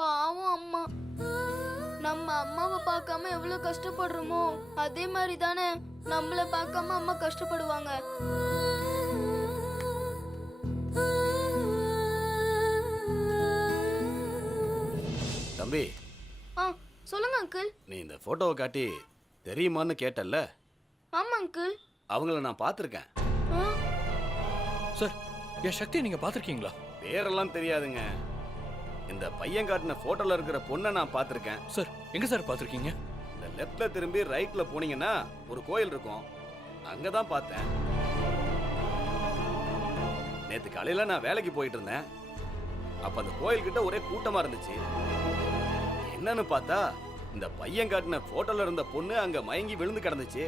பாவம் அம்மா. நம்ம அம்மாவை பார்க்காம எவ்வளவு கஷ்டப்படுறோமோ அதே மாதிரி தானே நம்மள பார்க்காம அம்மா கஷ்டப்படுவாங்க. தம்பி, ஆ சொல்லுங்க அங்கிள். நீ இந்த போட்டோவை காட்டி தெரியுமான்னு கேட்டல்ல, ஆமா அங்கிள். அவங்கள நான் பார்த்துருக்கேன். சார், என் சக்தியை நீங்க பாத்திருக்கீங்களா? பேரெல்லாம் தெரியாதுங்க. இந்த பையன் காட்டின போட்டோல இருக்கிற பொண்ணை நான் பார்த்துருக்கேன். சார், எங்க சார் பாத்திருக்கீங்க? இந்த லெஃப்ட்ல திரும்பி ரைட்ல போனீங்கன்னா ஒரு கோயில் இருக்கும், அங்கதான் பார்த்தேன். நேத்து காலையில நான் வேலைக்கு போயிட்டு இருந்தேன். அப்ப அந்த கோயில் கிட்ட ஒரே கூட்டமா இருந்துச்சு. என்னன்னு பார்த்தா இந்த பையன் காட்டின போட்டோல இருந்த பொண்ணு அங்க மயங்கி விழுந்து கிடந்துச்சு.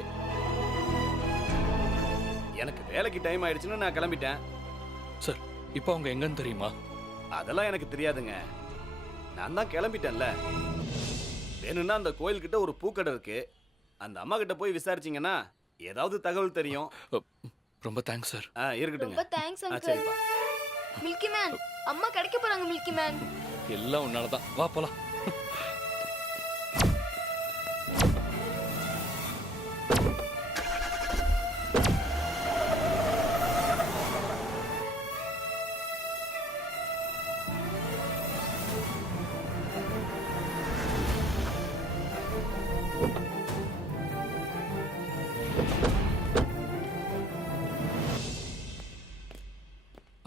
எனக்கு வேலைக்கு டைம் ஆயிடுச்சுன்னு நான் கிளம்பிட்டேன். சார், இப்போ அவங்க எங்கன்னு தெரியுமா? அதெல்லாம் எனக்கு தெரியாதுங்க. நான் தான் கிளம்பிட்டேன்ல. வேணும்னா அந்த கோயில் கிட்ட ஒரு பூக்கடை இருக்கு, அந்த அம்மா கிட்ட போய் விசாரிச்சீங்கன்னா ஏதாவது தகவல் தெரியும். ரொம்ப தேங்க்ஸ் சார். இருக்கட்டுங்க. ரொம்ப தேங்க்ஸ் அங்கிள். சரிப்பா. மில்கி மேன், அம்மா கிடைக்க போறாங்க மில்கி மேன். எல்லாம் உன்னாலதான். வா போலாம்.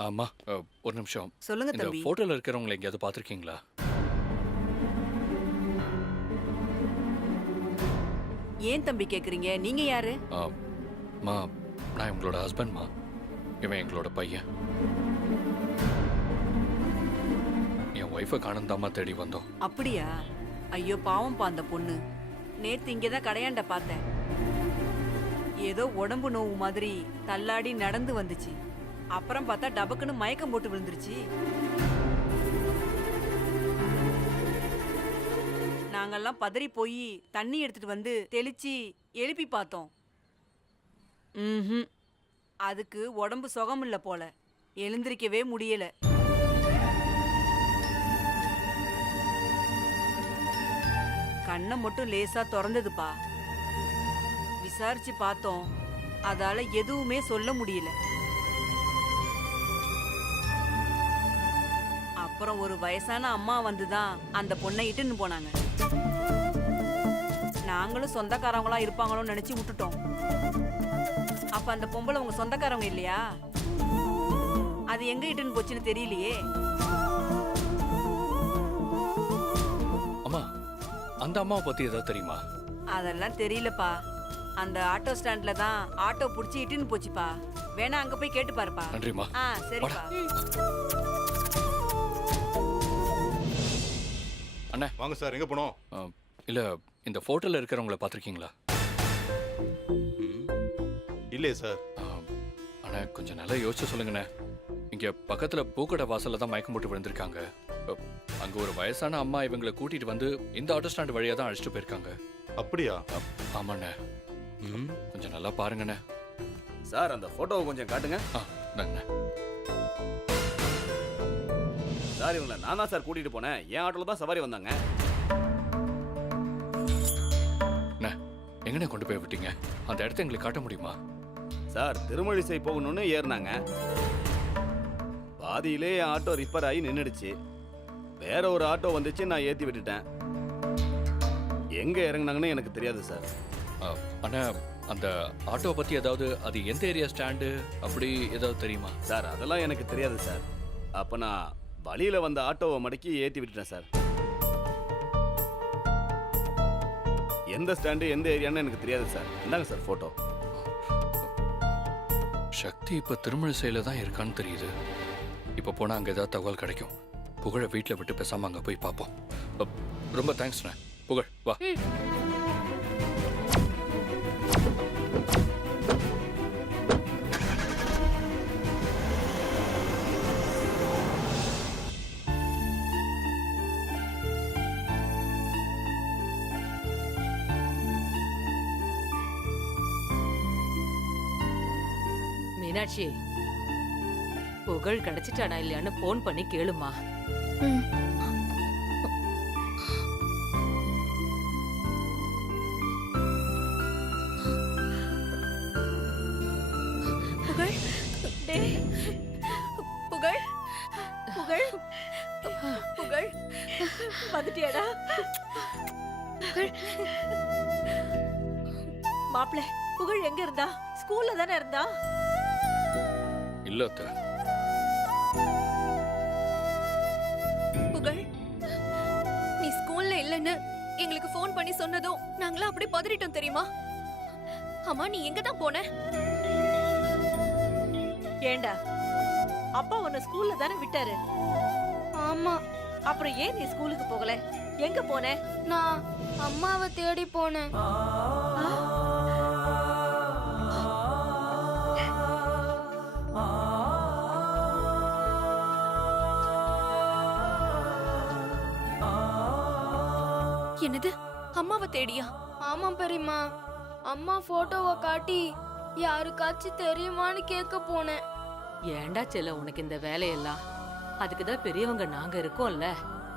ஆமா, ஒரு நிமிஷம். சொல்லுங்க இந்த தம்பி. போட்டோல இருக்கிறவங்களை எங்கேயாவது பாத்திருக்கீங்களா? ஏன் தம்பி கேக்குறீங்க? நீங்க யாரு? மா, நான் உங்களோட ஹஸ்பண்ட்மா. இவன் எங்களோட பையன். என் ஒய்ஃபை காணந்தாமா தேடி வந்தோம். அப்படியா? ஐயோ பாவம்பா அந்த பொண்ணு. நேத்து இங்கதான் கடையாண்ட பார்த்தேன். ஏதோ உடம்பு நோவு மாதிரி தள்ளாடி நடந்து வந்துச்சு. அப்புறம் பார்த்தா டபக்குன்னு மயக்கம் போட்டு விழுந்துருச்சு. நாங்கெல்லாம் பதறி போய் தண்ணி எடுத்துட்டு வந்து தெளிச்சு எழுப்பி பார்த்தோம். அதுக்கு உடம்பு சுகம் இல்ல போல, எழுந்திருக்கவே முடியல. கண்ணை மட்டும் லேசா திறந்ததுப்பா. விசாரிச்சு பார்த்தோம், அதால எதுவுமே சொல்ல முடியல. அப்புறம் ஒரு வயசான அம்மா வந்துதான் அந்த பொண்ணை இட்டுன்னு போனாங்க. நாங்களும் சொந்தக்காரங்களா இருப்பாங்களோன்னு நினைச்சு விட்டுட்டோம். அப்ப அந்த பொம்பளை உங்க சொந்தக்காரங்க இல்லையா? அது எங்க இட்டுன்னு போச்சுன்னு தெரியலையே. அம்மா, அந்த அம்மாவை பத்தி ஏதாவது தெரியுமா? அதெல்லாம் தெரியலப்பா. அந்த ஆட்டோ ஸ்டாண்ட்ல தான் ஆட்டோ புடிச்சு இட்டுன்னு போச்சுப்பா. வேணா அங்க போய் கேட்டு பாருப்பா. நன்றிம்மா. சரிப்பா. அண்ணா வாங்க சார், எங்க போனோம்? இல்ல, இந்த போட்டோல இருக்கிறவங்களை பாத்திருக்கீங்களா? இல்லையே சார். அண்ணா, கொஞ்சம் நல்லா யோசிச்சு சொல்லுங்கண்ணே. இங்க பக்கத்துல பூக்கடை வாசல்ல தான் மயக்கம் போட்டு விழுந்திருக்காங்க. அங்க ஒரு வயசான அம்மா இவங்களை கூட்டிட்டு வந்து இந்த ஆட்டோ ஸ்டாண்ட் வழியா தான் அழைச்சிட்டு போயிருக்காங்க. அப்படியா? ஆமாண்ணே, கொஞ்சம் நல்லா பாருங்கண்ணே. சார், அந்த போட்டோவை கொஞ்சம் காட்டுங்க. நாங்கண்ணே. சார், இவங்களை நான் தான் சார் கூட்டிட்டு போனேன். என் ஆட்டோல தான் சவாரி வந்தாங்க. எங்கண்ணே கொண்டு போய் விட்டீங்க? அந்த இடத்த எங்களுக்கு காட்ட முடியுமா? சார், திருமழிசை போகணும்னு ஏறினாங்க. பாதியிலே என் ஆட்டோ ரிப்பேர் ஆகி நின்றுடுச்சு. வேற ஒரு ஆட்டோ வந்துச்சு, நான் ஏற்றி விட்டுட்டேன். எங்க இறங்குனாங்கன்னு எனக்கு தெரியாது சார். அண்ணா, அந்த ஆட்டோவை பத்தி ஏதாவது, அது எந்த ஏரியா ஸ்டாண்டு அப்படி ஏதாவது தெரியுமா? சார், அதெல்லாம் எனக்கு தெரியாது சார். அப்ப நான் வழியில வந்த ஆட்டோவை மடக்கி ஏற்றி விட்டுட்டேன் சார். எந்த ஸ்டாண்டு எந்த ஏரியான்னு எனக்கு தெரியாது சார். இந்தாங்க சார் போட்டோ. சக்தி இப்ப திருமழிசையில தான் இருக்கான்னு தெரியுது. இப்ப போனா அங்க ஏதாவது தகவல் கிடைக்கும். புகழை வீட்டுல விட்டு பேசாம அங்க போய் பார்ப்போம். ரொம்ப தேங்க்ஸ்ண்ணே. புகழ், வா. மீனாட்சி, புகழ் கிடைச்சிட்டானா இல்லையான்னு போன் பண்ணி கேளுமா. வந்துட்டியாடா மாப்பிள்ள புகழ் எங்க இருந்தா ஸ்கூல்ல தானே இருந்தா இல்ல அத்தை. புகழ் நீ ஸ்கூல்ல இல்லைன்னு எங்களுக்கு ஃபோன் பண்ணி சொன்னதும் நாங்களாம் அப்படியே பதறிட்டோம் தெரியுமா? அம்மா நீ எங்க தான் போன? ஏண்டா அப்பா உன்னை ஸ்கூல்ல தானே விட்டாரு ஆமா, அப்புறம் ஏன் நீ ஸ்கூலுக்கு போகல எங்க போன நான் அம்மாவை தேடி போனேன். என்னது அம்மாவை தேடியா? ஆமா பெரியம்மா, அம்மா போட்டோவை காட்டி யாருக்காச்சும் தெரியுமான்னு கேட்க போனேன். ஏண்டா செல்ல உனக்கு இந்த வேலையெல்லாம் அதுக்குதான் பெரியவங்க நாங்க இருக்கோம்ல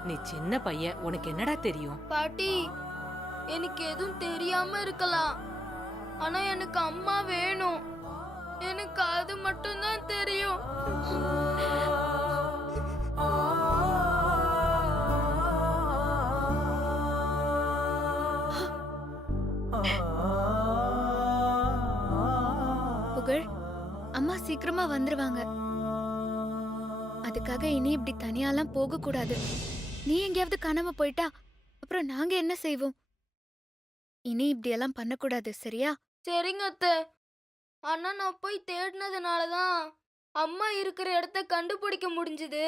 நீ சின்ன பையன் உனக்கு என்னடா தெரியும் பாட்டி, எனக்கு எதுவும் தெரியாம இருக்கலாம், ஆனா எனக்கு அம்மா வேணும். எனக்கு அது மட்டும்தான் தெரியும். புகழ், அம்மா சீக்கிரமா வந்துருவாங்க. அதுக்காக இனி இப்படி தனியாலாம் போக கூடாது. நீ எங்கேயாவது காணாம போயிட்டா அப்புறம் நாங்க என்ன செய்வோம்? இனி இப்படி எல்லாம் பண்ணக்கூடாது, சரியா? சரிங்க அத்தை, ஆனா நான் போய் தேடினதுனாலதான் அம்மா இருக்கிற இடத்த கண்டுபிடிக்க முடிஞ்சது.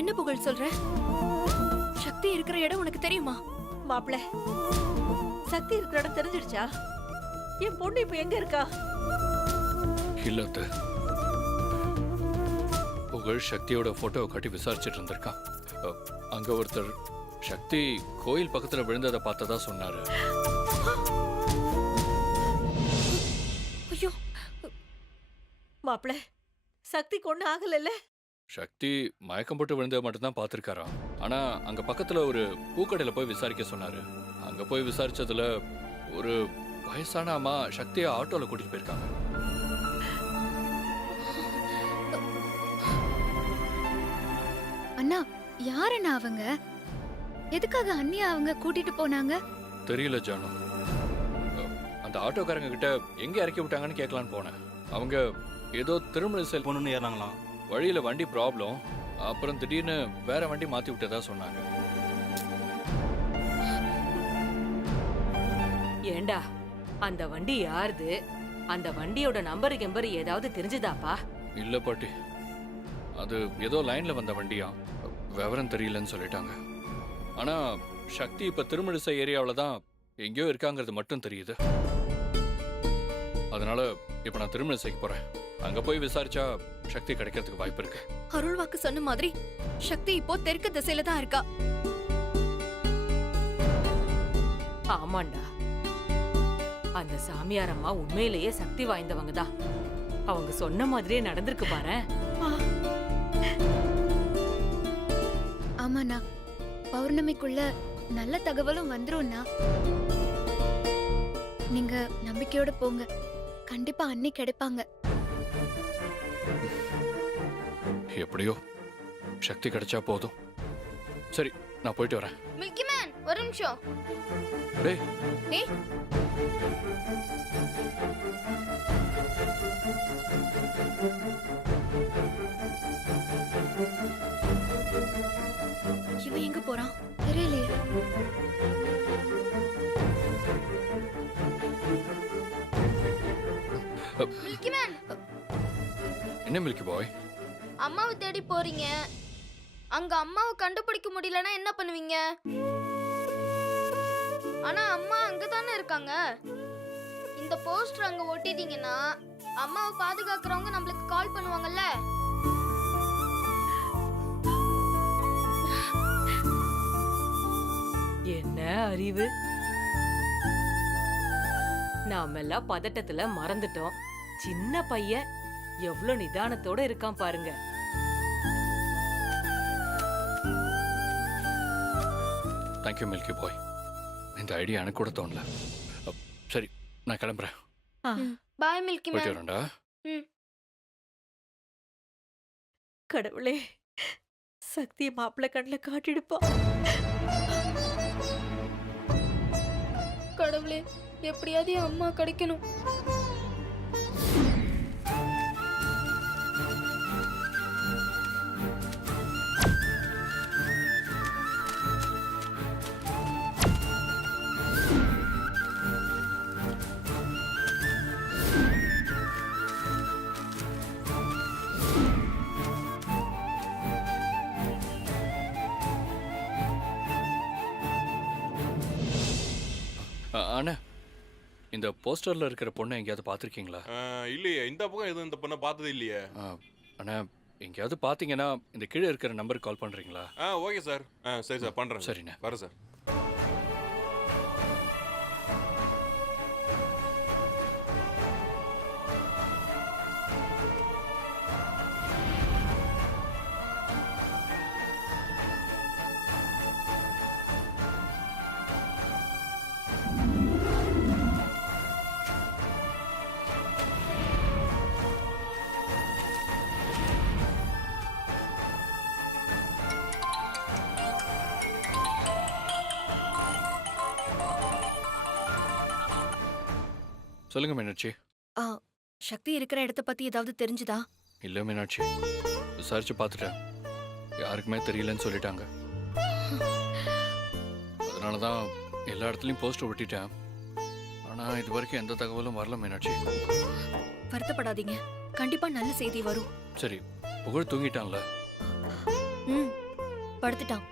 என்ன புகழ் சொல்ற? சக்தி இருக்கிற இடம் உனக்கு தெரியுமா? மாப்பிள்ள சக்தி இருக்கிற இடம் தெரிஞ்சிடுச்சா என் பொண்ணு இப்ப எங்க இருக்கா இல்ல அத்தை. புகழ் சக்தியோட போட்டோவை காட்டி விசாரிச்சுட்டு இருந்திருக்கான். அங்க ஒருத்தர் சக்தி கோயில் பக்கத்துல விழுந்ததை பார்த்ததா சொன்னாரு. ஐயோ, மாப்பிள்ள சக்தி கொண்டு ஆகல சக்தி மயக்கம் போட்டு விழுந்ததை மட்டும்தான் பார்த்திருக்காராம். ஆனா அங்க பக்கத்துல ஒரு பூக்கடையில போய் விசாரிக்க சொன்னாரு. அங்க போய் விசாரிச்சதுல ஒரு வயசான அம்மா சக்தியை ஆட்டோல கூட்டிட்டு போயிருக்காங்க. அண்ணா, யாருண்ணா அவங்க? எதுக்காக அண்ணியா அவங்க கூட்டிட்டு போனாங்க? தெரியல ஜானு. அந்த ஆட்டோக்காரங்க கிட்ட எங்க இறக்கி விட்டாங்கன்னு கேட்கலான்னு போனேன். அவங்க ஏதோ திருமண செல் பொண்ணுன்னு ஏறினாங்களாம். வழியில வண்டி ப்ராப்ளம், அப்புறம் திடீர்னு வேற வண்டி மாத்தி விட்டதா சொன்னாங்க. ஏண்டா அந்த வண்டி யாருது அந்த வண்டியோட நம்பர் கெம்பர் ஏதாவது தெரிஞ்சுதாப்பா இல்ல பாட்டி, அது ஏதோ லைன்ல வந்த வண்டியா, விவரம் தெரியலன்னு சொல்லிட்டாங்க. ஆனா சக்தி இப்ப திருமழிசை ஏரியாவில தான் எங்கேயோ இருக்காங்கிறது மட்டும் தெரியுது. அதனால இப்ப நான் திருமழிசைக்கு போறேன். அங்க போய் விசாரிச்சா சக்தி கிடைக்கிறதுக்கு வாய்ப்பு இருக்கு. அருள்வாக்கு சொன்ன மாதிரி சக்தி இப்போ தெற்கு திசையில தான் இருக்கா. ஆமாண்டா அந்த சாமியார் அம்மா உண்மையிலேயே சக்தி வாய்ந்தவங்க தான். அவங்க சொன்ன மாதிரியே நடந்திருக்கு பாரு. ஆமாண்ணா, பௌர்ணமிக்குள்ள நல்ல தகவலும் வந்துரும்ண்ணா. நீங்க நம்பிக்கையோட போங்க, கண்டிப்பா அண்ணி கிடைப்பாங்க. எப்படியோ சக்தி கிடைச்சா போதும். சரி, நான் போயிட்டு வரேன். மில்கி மேன், ஒரு நிமிஷம். டேய், ஏய், இவன் எங்க போறான்? தெரியலையே. மில்கி மேன், என்ன மில்கி பாய்? அம்மாவை தேடி போறீங்க, அங்க அம்மாவை கண்டுபிடிக்க முடியலன்னா என்ன பண்ணுவீங்க? ஆனா அம்மா அங்கதானே இருக்காங்க. இந்த போஸ்டர் அங்க ஒட்டிட்டீங்கன்னா அம்மாவை பாதுகாக்கிறவங்க நம்மளுக்கு கால் பண்ணுவாங்கல்ல. என்ன அறிவு! நாமெல்லாம் பதட்டத்துல மறந்துட்டோம். சின்ன பையன் எவ்வளவு நிதானத்தோட இருக்கான் பாருங்க. தேங்க்யூ மில்கி பாய். இந்த ஐடியா எனக்கு கூட தோணல. சரி, நான் கிளம்புறேன். பாய் மில்கி போயிட்டு மேம். வரேன்டா. கடவுளே, சக்தியை மாப்பிள்ளை கண்ணில் காட்டிடுப்பா. கடவுளே, எப்படியாவது என் அம்மா கிடைக்கணும். அண்ணா, இந்த போஸ்டர்ல இருக்கிற பொண்ணை எங்கேயாவது பார்த்துருக்கீங்களா? இல்லையே, இந்த பக்கம் எதுவும் இந்த பொண்ணை பார்த்தது இல்லையே. அண்ணா, எங்கேயாவது பார்த்தீங்கன்னா இந்த கீழே இருக்கிற நம்பருக்கு கால் பண்ணுறீங்களா? Okay sir. சரி சார், பண்ணுறேன். சரிண்ணே. வரேன் சார். சொல்லுங்க மீனாட்சி. சக்தி இருக்கிற இடத்த பத்தி ஏதாவது தெரிஞ்சுதா? இல்லை மீனாட்சி, விசாரிச்சு பார்த்துட்டேன். யாருக்குமே தெரியலன்னு சொல்லிட்டாங்க. அதனால தான் எல்லா இடத்துலையும் போஸ்டர் ஒட்டிட்டேன். ஆனால் இது வரைக்கும் எந்த தகவலும் வரல மீனாட்சி. வருத்தப்படாதீங்க, கண்டிப்பா நல்ல செய்தி வரும். சரி, புகழ் தூங்கிட்டான்ல? ம், படுத்துட்டான்.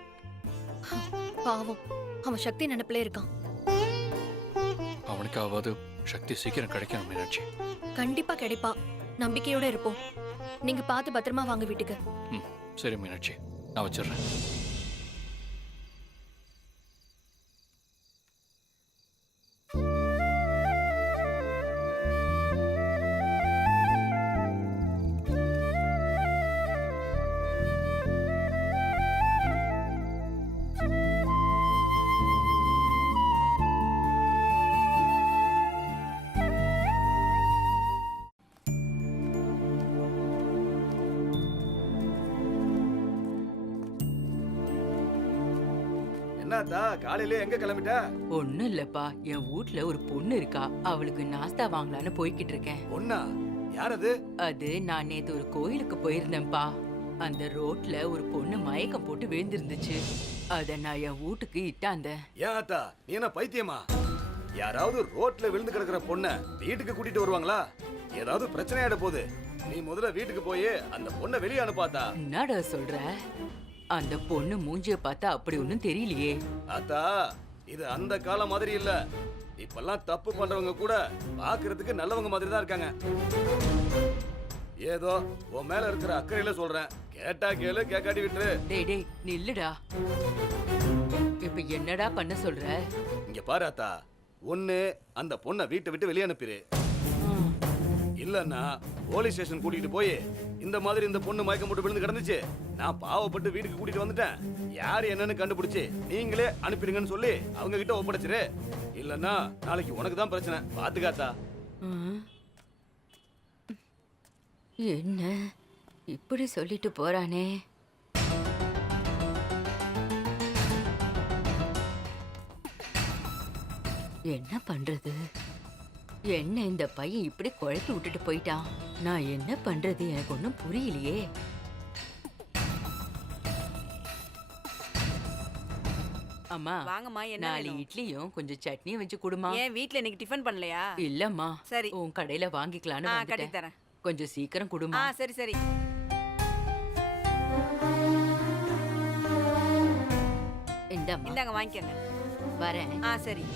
பாவம், அவன் சக்தி நினைப்பிலே இருக்கான். அவனுக்காவது சக்தி சீக்கிரம் கிடைக்கணும் மீனாட்சி. கண்டிப்பா கிடைப்பா, நம்பிக்கையோட இருப்போம். நீங்க பார்த்து பத்திரமா வாங்க வீட்டுக்கு. ம், சரி மீனாட்சி, நான் வச்சிடுறேன். என்னத்தா காலையில எங்க கிளம்பிட்ட? ஒண்ணும் இல்லப்பா, என் வீட்ல ஒரு பொண்ணு இருக்கா. அவளுக்கு நாஸ்தா வாங்கலான்னு போய்கிட்டு இருக்கேன். பொண்ணா? யார் அது? அது நான் நேத்து ஒரு கோயிலுக்கு போயிருந்தேன்ப்பா. அந்த ரோட்ல ஒரு பொண்ணு மயக்கம் போட்டு விழுந்திருந்துச்சு. அத நான் என் வீட்டுக்கு இட்டாந்தேன். ஏன் அத்தா, நீ என்ன பைத்தியமா? யாராவது ரோட்ல விழுந்து கிடக்குற பொண்ண வீட்டுக்கு கூட்டிட்டு வருவாங்களா? ஏதாவது பிரச்சனை ஆயிட போகுது. நீ முதல்ல வீட்டுக்கு போய் அந்த பொண்ணை வெளியே அனுப்பாத்தா. என்னடா சொல்ற? அந்த பொண்ணு மூஞ்சிய பார்த்தா அப்படி ஒண்ணும் தெரியலையே. அத்தா, இது அந்த காலம் மாதிரி இல்ல. இப்பெல்லாம் தப்பு பண்றவங்க கூட பாக்குறதுக்கு நல்லவங்க மாதிரி தான் இருக்காங்க. ஏதோ உன் மேல இருக்கிற அக்கறையில சொல்றேன். கேட்டா கேளு, கேட்காட்டி விட்டுரு. டேய் டேய் நில்லுடா. இப்ப என்னடா பண்ண சொல்ற? இங்க பாரு அத்தா, ஒண்ணு அந்த பொண்ணை வீட்டை விட்டு வெளியே அனுப்பிடு. இல்லன்னா போலீஸ் ஸ்டேஷன் கூட்டிட்டு போய் இந்த மாதிரி இந்த பொண்ணு மயக்கம் போட்டு விழுந்து கிடந்துச்சு, நான் பாவப்பட்டு வீட்டுக்கு கூட்டிட்டு வந்துட்டேன், யாரு என்னன்னு கண்டுபிடிச்சு நீங்களே அனுப்பிடுங்கன்னு சொல்லி அவங்க கிட்ட ஒப்படைச்சிரு. இல்லன்னா நாளைக்கு உனக்கு தான் பிரச்சனை. பாத்துக்காத்தா. என்ன இப்படி சொல்லிட்டு போறானே? என்ன பண்றது? என்ன இந்த பையன் இப்படி குழப்பி விட்டுட்டு போயிட்டான்? நான் என்ன பண்றது? எனக்கு ஒன்றும் புரியலையே. அம்மா, வாங்கம்மா, என்ன 4 வேணும்? இட்லியும் கொஞ்சம் சட்னியும் வச்சு கொடுமா. ஏன் வீட்ல இன்னைக்கு டிஃபன் பண்ணலையா? இல்லம்மா, சரி, உன் கடையில வாங்கிக்கலான்னு கட்டி வந்துட்டேன். தரேன். கொஞ்சம் சீக்கிரம் கொடுமா. சரி சரி. இந்தாம்மா, இந்தாங்க வாங்கிக்கங்க. வரேன். சரி.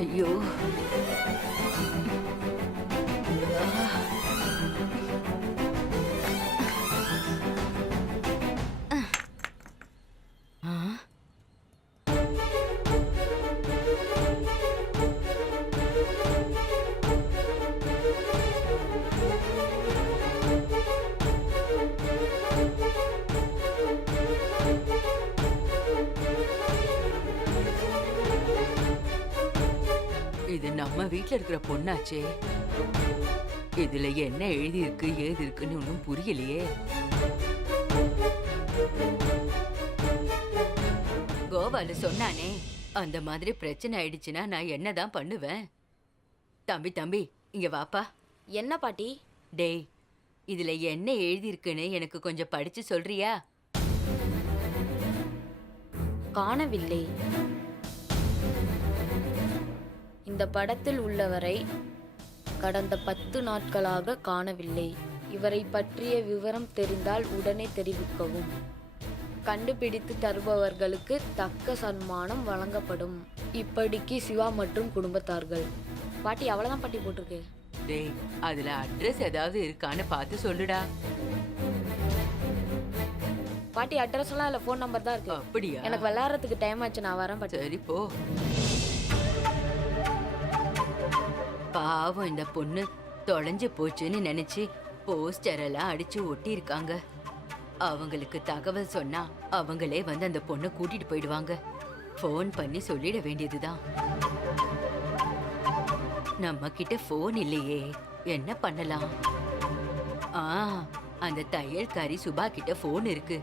ஐயோ, வீட்ல இருக்கிற பொண்ணாச்சே. இதுல என்ன எழுதி இருக்கு ஏது இருக்குன்னு ஒன்றும் புரியலையே. கோவால சொன்னானே, அந்த மாதிரி பிரச்சனை ஆயிடுச்சுன்னா நான் என்னதான் பண்ணுவேன். தம்பி தம்பி இங்க வாப்பா. என்ன பாட்டி? டேய், இதுல என்ன எழுதி இருக்குன்னு எனக்கு கொஞ்சம் படிச்சு சொல்றியா? காணவில்லை. இந்த படத்தில் உள்ளவரை கடந்த 10 நாட்களாக காணவில்லை. இவரை பற்றிய விவரம் தெரிந்தால் உடனே தெரிவிக்கவும். கண்டுபிடித்து தருபவர்களுக்கு தக்க சன்மானம் வழங்கப்படும். இப்படிக்கு சிவா மற்றும் குடும்பத்தார்கள். பாட்டி அவ்வளவுதான் பாட்டி போட்டிருக்கு. டேய், அதுல அட்ரஸ் ஏதாவது இருக்கான்னு பார்த்து சொல்லுடா. பாட்டி அட்ரஸ் எல்லாம் இல்ல, ஃபோன் நம்பர் தான் இருக்கு. அப்படியா? எனக்கு விளையாடுறதுக்கு டைம் ஆச்சு, நான் வரேன் பாட்டி. சரி போ. பாவம் இந்த பொண்ணு தொலைஞ்சு போச்சுன்னு நினைச்சு போஸ்டர் எல்லாம் அடிச்சு ஒட்டி இருக்காங்க. அவங்களுக்கு தகவல் சொன்னா அவங்களே வந்து அந்த பொண்ணை கூட்டிட்டு போயிடுவாங்க. ஃபோன் பண்ணி சொல்லிட வேண்டியதுதான். நம்ம கிட்ட ஃபோன் இல்லையே, என்ன பண்ணலாம்? அந்த தையல்காரி சுபா கிட்ட ஃபோன் இருக்கு.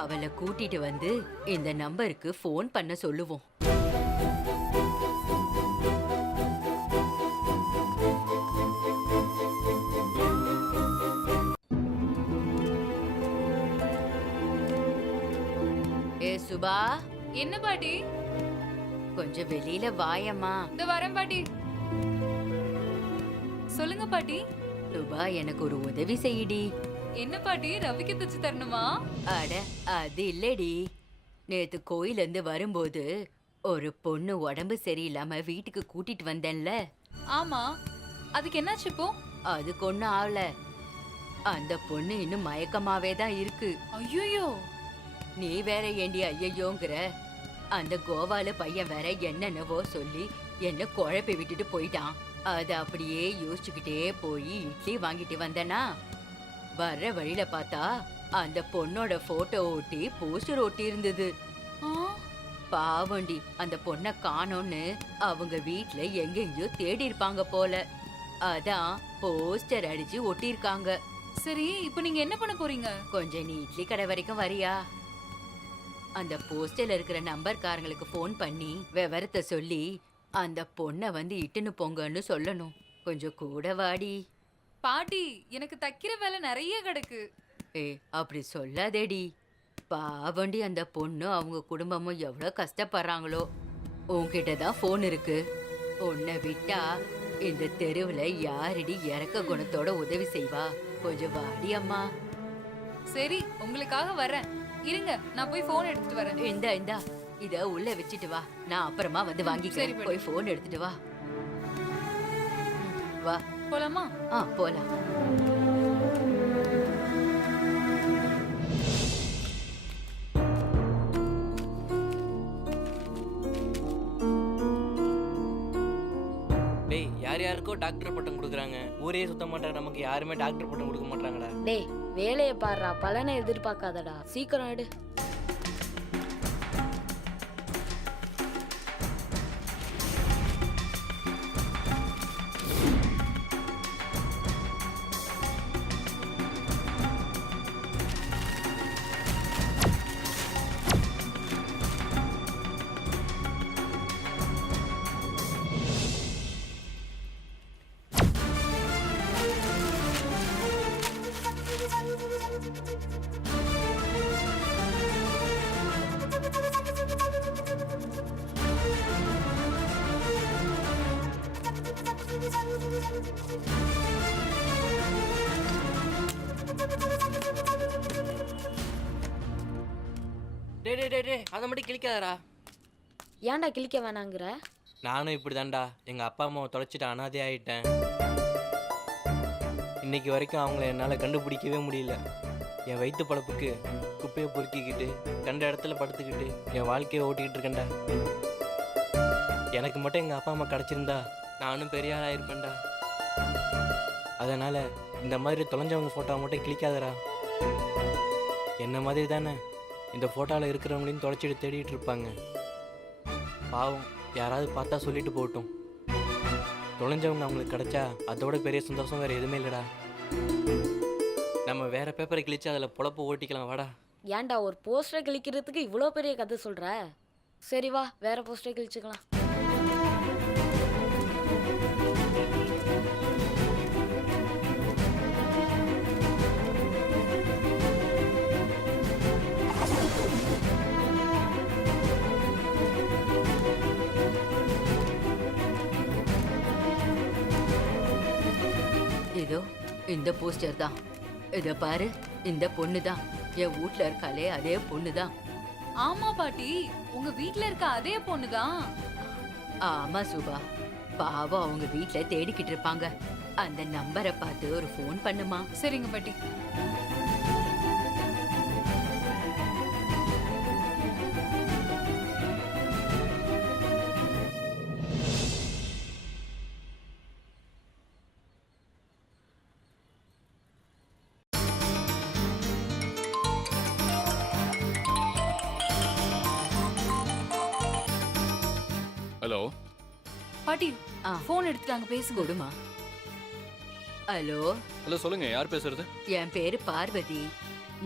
அவளை கூட்டிட்டு வந்து இந்த நம்பருக்கு ஃபோன் பண்ண சொல்லுவோம். ஏ சுபா. என்ன பாட்டி? கொஞ்சம் வெளியில வாயம்மா. இந்த வரேன் பாட்டி. சொல்லுங்க பாட்டி. சுபா, எனக்கு ஒரு உதவி செய்யடி. என்ன பாட்டி, ரவிக்கு தச்சு தரணுமா? அட அது இல்லடி, நேத்து கோயில இருந்து வரும்போது ஒரு பொண்ணு உடம்பு சரியில்லாம வீட்டுக்கு கூட்டிட்டு வந்தேன்ல. ஆமா, அதுக்கு என்னாச்சு இப்போ? அதுக்கு ஒண்ணும் ஆகல. அந்த பொண்ணு இன்னும் மயக்கமாவே தான் இருக்கு. ஐயோ, நீ வேற ஏண்டி ஐயோங்கிற? அந்த கோவால பையன் வேற என்னென்னவோ சொல்லி என்ன குழப்பி விட்டுட்டு போயிட்டான். அது அப்படியே யோசிச்சுக்கிட்டே போய் இட்லி வாங்கிட்டு வந்தனா, வர்ற வழியில பார்த்தா அந்த பொண்ணோட போட்டோ ஒட்டி போஸ்டர் ஒட்டி இருந்தது. பாவண்டி, அந்த பொண்ணை காணோன்னு அவங்க வீட்ல எங்கெங்கயோ தேடி இருப்பாங்க போல. அதான் போஸ்டர் அடிச்சு ஒட்டி இருக்காங்க. சரி, இப்போ நீங்க என்ன பண்ண போறீங்க? கொஞ்சம் நீ இட்லி கடை வரைக்கும் வரியா? அந்த போஸ்டர்ல இருக்கிற நம்பர்காரங்களுக்கு ஃபோன் பண்ணி விவரத்தை சொல்லி அந்த பொண்ணை வந்து இட்டுன்னு போங்கன்னு சொல்லணும். கொஞ்சம் கூட வாடி. பாட்டி, எனக்கு தைக்கிற வேலை நிறைய கிடக்கு. அப்படி சொல்லாதேடி. பாவண்டி, அந்த பொண்ணு அவங்க குடும்பமும் எவ்வளவு கஷ்டப்படுறாங்களோ. உன்கிட்ட தான் ஃபோன் இருக்கு. உன்னை விட்டா இந்த தெருவுல யாரடி இறக்க குணத்தோட உதவி செய்வா? கொஞ்சம் வாடி அம்மா. சரி, உங்களுக்காக வரேன். இருங்க, நான் போய் போன் எடுத்துட்டு வரேன். இந்தா இத உள்ள வச்சிட்டு வா, நான் அப்புறமா வந்து வாங்கிக்கிறேன். போய் போன் எடுத்துட்டு வா. வா போலாமா? போலாம். டேய், யார் யாருக்கோ டாக்டர் பட்டம் கொடுக்குறாங்க. ஊரே சுத்த மாட்டாங்க, நமக்கு யாருமே டாக்டர் பட்டம் கொடுக்க மாட்டாங்கடா. டேய், வேலையை பாடுறா, பலனை எதிர்பார்க்காதடா. சீக்கிரம் எடு. டே அதை மட்டும் கிளிக்காதடா. ஏன்டா கிளிக்க வேணாங்கிற? நானும் இப்படி தான்டா எங்கள் அப்பா அம்மாவை தொலைச்சிட்டு அனாதை ஆகிட்டேன். இன்னைக்கு வரைக்கும் அவங்கள என்னால் கண்டுபிடிக்கவே முடியல. என் வயிற்று பழப்புக்கு குப்பையை பொறுக்கிக்கிட்டு கண்ட இடத்துல படுத்துக்கிட்டு என் வாழ்க்கையை ஓட்டிக்கிட்டு இருக்கேன்டா. எனக்கு மட்டும் எங்கள் அப்பா அம்மா கிடச்சிருந்தா நானும் பெரிய ஆளாக இருப்பேன்டா. அதனால் இந்த மாதிரி தொலைஞ்சவங்க ஃபோட்டோ மட்டும் கிளிக்காதடா. என்ன மாதிரி தானே இந்த ஃபோட்டோவில் இருக்கிறவங்களையும் தொலைச்சிட்டு தேடிட்டு இருப்பாங்க. பாவம், யாராவது பார்த்தா சொல்லிட்டு போகட்டும். தொலைஞ்சவங்க அவங்களுக்கு கிடைச்சா அதோட பெரிய சந்தோஷம் வேறு எதுவுமே இல்லைடா. நம்ம வேற பேப்பரை கிழிச்சு அதில் பொழப்பு ஓட்டிக்கலாம் வாடா. ஏன்டா ஒரு போஸ்டரை கிழிக்கிறதுக்கு இவ்வளோ பெரிய கதை சொல்ற? சரி வா, வேற போஸ்டரை கிழிச்சுக்கலாம். இதோ இந்த போஸ்டர் தான். இத பாரு, இந்த பொண்ணு தான் என் வீட்ல இருக்காளே, அதே பொண்ணு தான். ஆமா பாட்டி, உங்க வீட்ல இருக்க அதே பொண்ணுதான். ஆமா சுபா, பாவம் அவங்க வீட்ல தேடிக்கிட்டு இருப்பாங்க. அந்த நம்பரை பார்த்து ஒரு ஃபோன் பண்ணுமா? சரிங்க பாட்டி. ஹலோ பாட்டி, ஆ. போன் எடுத்துட்டாங்க, பேசுங்க. கொடுமா. ஹலோ, ஹலோ சொல்லுங்க, யார் பேசுறது? என் பேரு பார்வதி.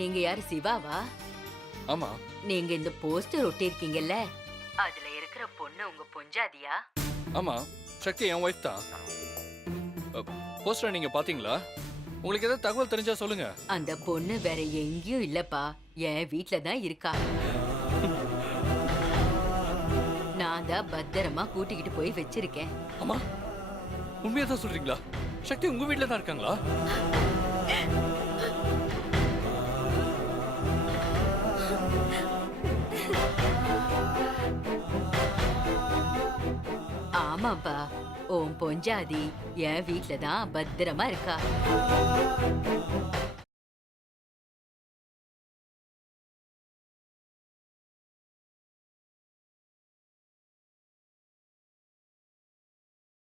நீங்க யாரு, சிவாவா? ஆமா. நீங்க இந்த போஸ்டர் ஒட்டிருக்கீங்கல்ல, அதுல இருக்கிற பொண்ணு உங்க பொஞ்சாதியா? ஆமா, சக்தி என் ஒய்ஃப் தான். போஸ்டர் நீங்க பாத்தீங்களா? உங்களுக்கு ஏதாவது தகவல் தெரிஞ்சா சொல்லுங்க. அந்த பொண்ணு வேற எங்கேயும் இல்லப்பா, என் வீட்ல தான் இருக்கா. நான் தான் பத்திரமா கூட்டிக்கிட்டு போய் வச்சிருக்கேன். ஆமா, உண்மையா தான் சொல்றீங்களா? சக்தி உங்க வீட்ல தான் இருக்காங்களா? ஆமாப்பா, உன் பொஞ்சாதி என் வீட்ல தான் பத்திரமா இருக்கா.